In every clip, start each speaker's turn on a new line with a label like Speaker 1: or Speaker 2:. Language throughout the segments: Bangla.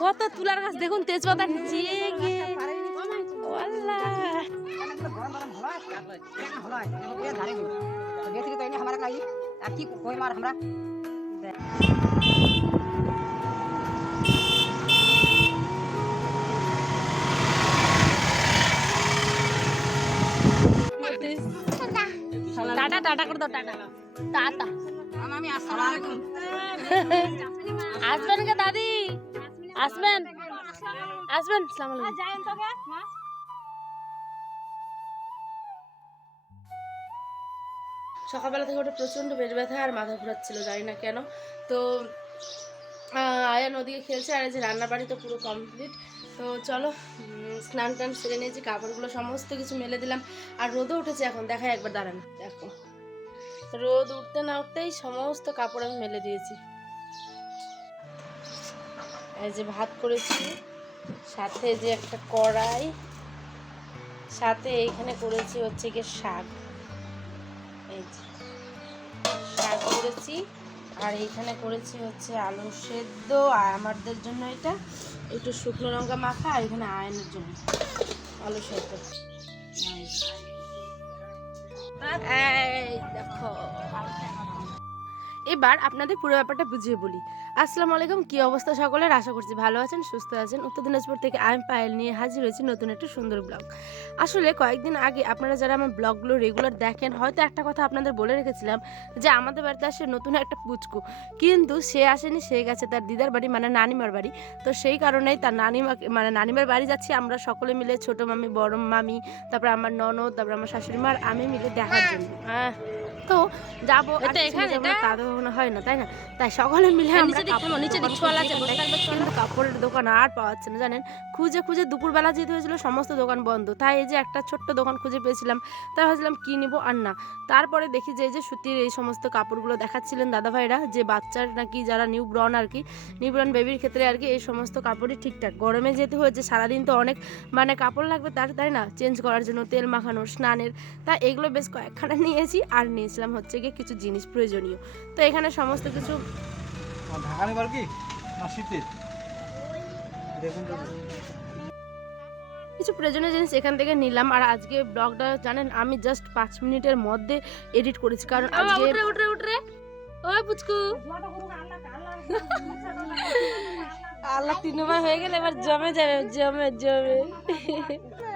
Speaker 1: কত তুলার গাছ দেখুন তেজপাতা
Speaker 2: কি
Speaker 1: টাটা টাটা করে দাও টাটা। টাটা।
Speaker 2: আমি আসসালামু আলাইকুম।
Speaker 1: আসবেন কে দাদি? আসবেন? আসবেন আসসালামু আলাইকুম। সকালবেলা থেকে ওটা প্রচণ্ড পেট ব্যথা আর মাথা ঘোরাচ্ছিল জানি না কেন। তো আয়া নদীকে খেলছে আর এই যে রান্না বাড়ি তো পুরো কমপ্লিট তো চলো স্নান টান সেরে নিয়েছি কাপড়গুলো সমস্ত কিছু মেলে দিলাম। আর রোদও উঠেছে এখন দেখাই একবার দাঁড়ান দেখো। রোদ উঠতে না উঠতেই সমস্ত কাপড় আমি মেলে দিয়েছি। এই যে ভাত করেছি, সাথে যে একটা কড়াই, সাথে এইখানে করেছি হচ্ছে গিয়ে শাক। এই যে শাক করেছি, আর এইখানে করেছি হচ্ছে আলু সেদ্ধ, আর আমাদের জন্য এটা একটু শুকনো লঙ্কা মাখা, আর এখানে আয়নের জন্য আলু সেদ্ধ। এই দেখো। এবার আপনাদের পুরো ব্যাপারটা বুঝিয়ে বলি। আসসালামু আলাইকুম, কি অবস্থা সকলের? আশা করছি ভালো আছেন, সুস্থ আছেন। উত্তর দিনাজপুর থেকে আমি পায়েল নিয়ে হাজির হয়েছি নতুন একটা সুন্দর ব্লগ। আসলে কয়েকদিন আগে আপনারা যারা আমার ব্লগগুলো রেগুলার দেখেন, হয়তো একটা কথা আপনাদের বলে রেখেছিলাম যে, আমাদের বাড়িতে আসে নতুন একটা পুচকু। কিন্তু সে আসেনি, সে গেছে তার দিদার বাড়ি মানে নানিমার বাড়ি। তো সেই কারণেই তার নানিমা মানে নানিমার বাড়ি যাচ্ছি আমরা সকলে মিলে, ছোট মামি, বড় মামি, তারপর আমার ননদ, তারপর আমার শাশুড়ি মা আর আমি মিলে দেখার জন্য। হ্যাঁ তো যাব আর
Speaker 3: এখানে, এটা?
Speaker 1: তা তো কখনো হয় না তাই না? তাই সকলে মিলে
Speaker 3: হ্যাঁ,
Speaker 1: কাপড়ের দোকান আর পাওয়া যাচ্ছে না জানেন? খুঁজে খুঁজে দুপুরবেলা যেতে হয়েছিল সমস্ত দোকান বন্ধ। তাই এই যে একটা ছোট্ট দোকান খুঁজে পেয়েছিলাম তাই ভাবছিলাম কি নিবো আর না। তারপরে দেখি যে এই যে সুতির এই সমস্ত কাপড়গুলো দেখাচ্ছিলেন দাদা ভাইরা যে বাচ্চার নাকি যারা নিউ ব্রন আর কি নিউ ব্রন বেবির ক্ষেত্রে আর কি এই সমস্ত কাপড়ই ঠিকঠাক। গরমে যেতে হয়েছে সারাদিন তো অনেক মানে কাপড় লাগবে তার তাই না? চেঞ্জ করার জন্য তেল মাখানোর স্নানের তা এগুলো বেশ কয়েকখানা নিয়েছি আর নিয়েছিলাম হচ্ছে গিয়ে কিছু জিনিস প্রয়োজনীয়। তো এখানে সমস্ত কিছু
Speaker 4: ঢাকা নেবার কি? না শীতের? দেখুন
Speaker 1: কিছু প্রয়োজনীয় জিনিস এখান থেকে নিলাম। আর আজকে ব্লগটা জানেন আমি জাস্ট পাঁচ মিনিটের মধ্যে এডিট করেছি। কারণ আজকে
Speaker 3: উঠরে উঠরে উঠরে। ওই পুচকু।
Speaker 1: আল্লাহ তিনবার হয়ে গেলে এবার জমে যাবে জমে জমে।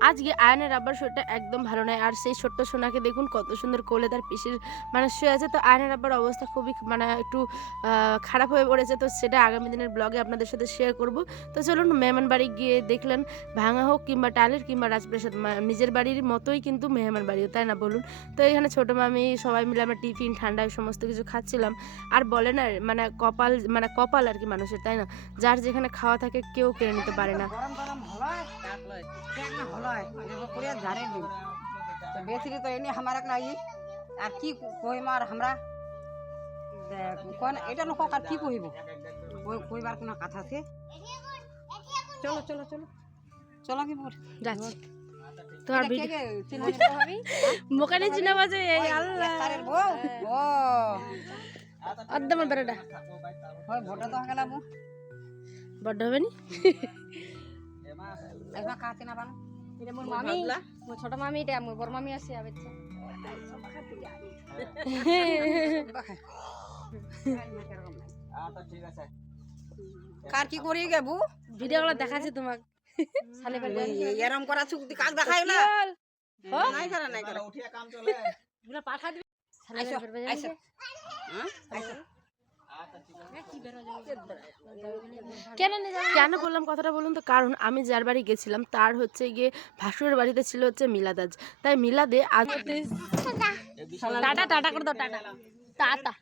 Speaker 1: আজকে আয়নের আব্বার শরীরটা একদম ভালো নয় আর সেই ছোট্ট সোনাকে দেখুন কত সুন্দর কোলে তার পিসির মানে শুয়ে আছে। তো আয়নের আব্বার অবস্থা খুবই মানে একটু খারাপ হয়ে পড়েছে তো সেটা আগামী দিনের ব্লগে আপনাদের সাথে শেয়ার করব। তো চলুন মেহমান বাড়ি গিয়ে দেখলেন ভাঙা হোক কিংবা টালের কিংবা রাজপ্রাসাদ মা- নিজের বাড়ির মতোই কিন্তু মেহমান বাড়িও তাই না বলুন? তো এখানে ছোটো মামি সবাই মিলে আমরা টিফিন ঠান্ডায় সমস্ত কিছু খাচ্ছিলাম। আর বলে না মানে কপাল মানে কপাল আর কি মানুষের তাই না? যার যেখানে খাওয়া থাকে কেউ কেড়ে নিতে পারে না।
Speaker 2: হলয় করে ধারে দিন তো বেচরি তো এনে আমার নাই আর কি কইম আর আমরা কোন এটা লোক আর কি কহিব কইবার কোনো কথা আছে চলো চলো চলো চলো কি
Speaker 1: মোর চিনা বাজে এই আল্লাহ
Speaker 2: ও
Speaker 1: অদ্দম বেড়াটা
Speaker 2: হয় ভোটা তো হাঁকালাম
Speaker 1: বড্ড হবে
Speaker 2: একবার কাতে না বানো
Speaker 3: এটা মোর মামি মোর ছোট মামি এটা মোর বড় মামি আছে আবে
Speaker 2: কার কি করি গেবু?
Speaker 1: ভিডিওগুলো দেখাচ্ছি তোমাক।
Speaker 3: সালে
Speaker 2: এরম করা চুক্তি কাক দেখাই না।
Speaker 1: বল।
Speaker 2: নাই করা নাই করা।
Speaker 4: উঠিয়া কাম চলে।
Speaker 1: পাঠা দিবি।
Speaker 3: সালে
Speaker 2: আইসো আইসো। হ্যাঁ? আইসো।
Speaker 1: কেন বললাম কথাটা বলুন তো? কারণ আমি যার বাড়ি গেছিলাম তার হচ্ছে গিয়ে ভাসুরের বাড়িতে ছিল হচ্ছে মিলাদ আজ তাই মিলাদে আজ টাটা টাটা করে দাও টাটা।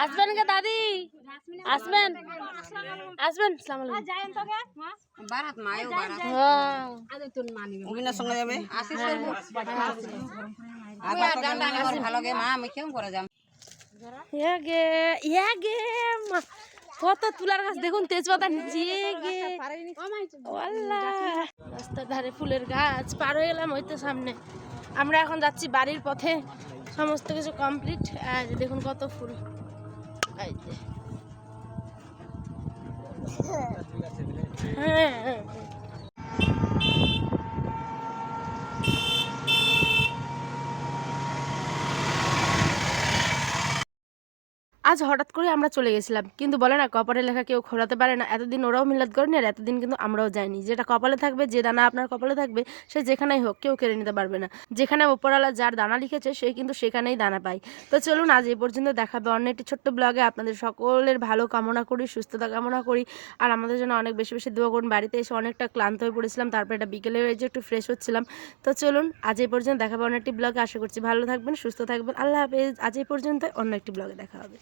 Speaker 1: আসবেন কে দাদি। আসবেন। আসবেন। আসসালামু হ্যাঁ। কত তুলার গাছ, দেখুন তেজপাতা নিচে গে। রাস্তার ধারে ফুলের গাছ, পার হয়ে গেলাম ওই তো সামনে। আমরা এখন যাচ্ছি বাড়ির পথে, সমস্ত কিছু কমপ্লিট আর দেখুন কত ফুল। হ্যাঁ। আজ হঠাৎ করে আমরা চলে গেছিলাম। কিন্তু বলে না কপালে লেখা কেউ খোলাতে পারে না। এতদিন ওরাও মিলাদ করেনি আর এতদিন কিন্তু আমরাও যাইনি। যেটা কপালে থাকবে, যে দানা আপনার কপালে থাকবে, সে যেখানেই হোক, কেউ কেড়ে নিতে পারবে না। যেখানে ওপরওয়ালা যার দানা লিখেছে, সে কিন্তু সেখানেই দানা পায়। তো চলুন, আজ এই পর্যন্ত দেখাবে অন্য একটি ছোট্ট ব্লগে। আপনাদের সকলের ভালো কামনা করি, সুস্থতা কামনা করি। আর আমাদের জন্য অনেক বেশি বেশি দোয়া করুন। বাড়িতে এসে অনেকটা ক্লান্ত হয়ে পড়েছিলাম। তারপরে এটা বিকেলে যে একটু ফ্রেশ হচ্ছিলাম। তো চলুন, আজ এই পর্যন্ত দেখাবে অন্য একটি ব্লগে। আশা করছি ভালো থাকবেন, সুস্থ থাকবেন। আল্লাহ হাফেজ। আজ এই পর্যন্ত অন্য একটি ব্লগে দেখা হবে।